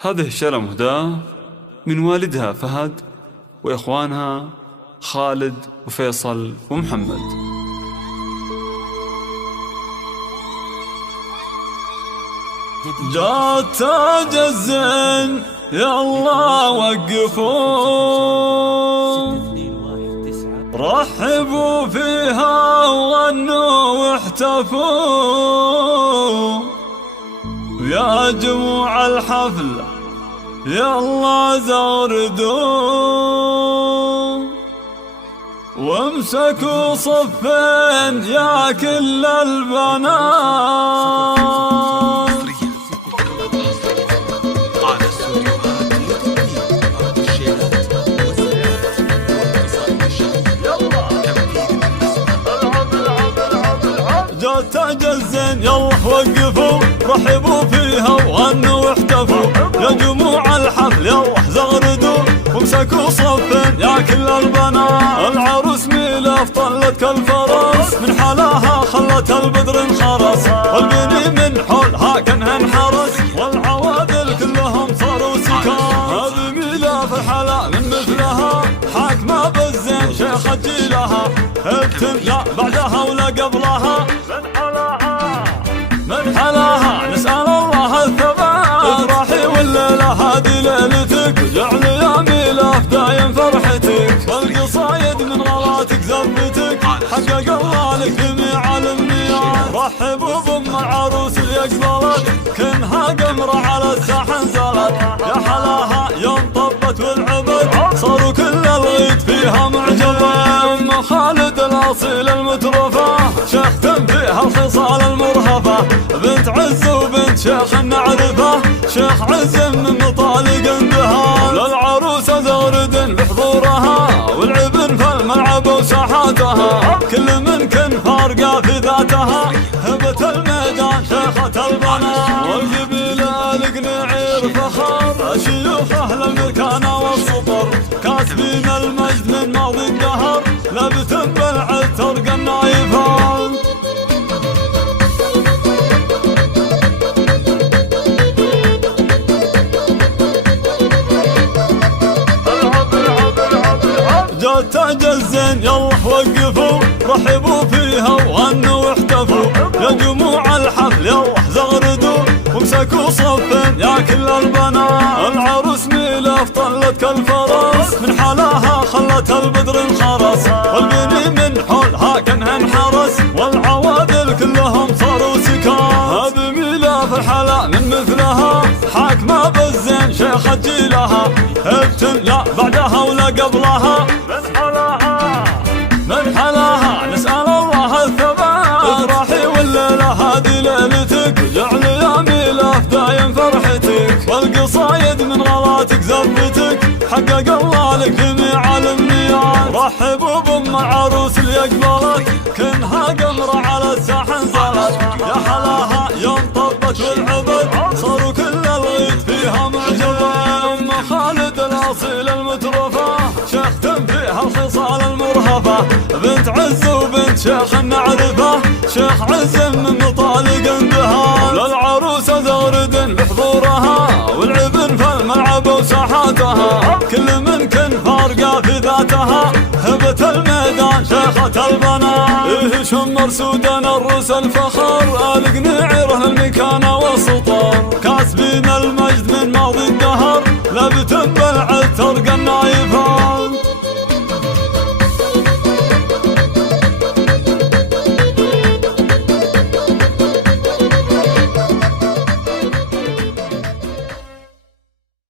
هذه الشارة مهداة من والدها فهد وإخوانها خالد وفيصل ومحمد. جات تاج الزين يلا وقفوا، رحبوا فيها وغنوا واحتفوا، يا جموع الحفلة يلا زاردوا، وامسكوا صفين يا كل البنات. جات تاج الزين يلا وقفوا، رحبوا فيها وغنوا واحتفوا، يا جموع الحفل يلا زغردوا، وامسكوا صفين يا كل البنات. العروس ميلف طلت كالفرس، من حلاها خلت البدر انخرس، والبني من حولها كانها انحرس، والعوادل كلهم صاروا سكان. هذه ميلف الحلا من مثلها، حاكمة بالزين شيخة جيلها، ابتم لا بعدها ولا قبلها، من حلاها نسأل الله الثبات. افرحي والليلة هذه ليلتك، وجعل يا ميلف دايم فرحتك، والقصايد من غلاتك زفتك، حقق الله لك جميع الامنيات. رحبوا بام العروس اللي اقبلت، كنها قمرة على الساحة نزلت، يا حلاها يوم طبت والعبت، صاروا كل الغيد فيها معجبة. ام خالد الاصيل المترفة، شيختم فيها الخصال المرهفة، بنت عز وبنت شيخ نعرفه، شيخ عز من مطالق اندها. للعروسة زغرد بحضورها، والعبن في الملعب وساحاتها، كل من كن فارقة في ذاتها، هبة الميدان شيخة البنات. والقبيلة القنيعير فخر، شيوخ اهل المكانة والسطر، كاسبين المجد من ماضي الدهر، لابت بالعز ترقى النايفات. جات تاج الزين يلا وقفوا، رحبوا فيها وغنوا واحتفوا، يا جموع الحفل يلا زغردوا، وامسكوا صفين يا كل البنات. العروس ميلف طلت كالفرس، من حلاها خلت البدر انخرس، والبني من حولها كانها انحرس، والعوادل كلهم صاروا سكان. هذه ميلف الحلا من مثلها، حاكمة بالزين شيخة جيلها، ابتم لا بعدها ولا قبلها، من حلاها نسأل الله الثبات. افرحي والليلة هذه ليلتك، وجعل يا ميلف دايم فرحتك، والقصايد من غلاتك زفتك، حقق الله لك جميع الامنيات. رحبوا بام العروس اللي اقبلت، كنها قمرة على الساحة نزلت، يا حلاها يوم طبت والعبت، صاروا كل الغيد فيها معجبة. ام خالد الاصيل المترفة، شيختم فيها الخصال المرهفة، بنت عز وبنت شيخ نعرفه، شيخ عز من مطالق اندها. للعروسة زغرد بحضورها، والعبن في الملعب وساحاتها، كل من كن فارقة في ذاتها، هبة الميدان شيخة البنات. شمر سودان الروس الفخر، القنيعير المكانة والسطر،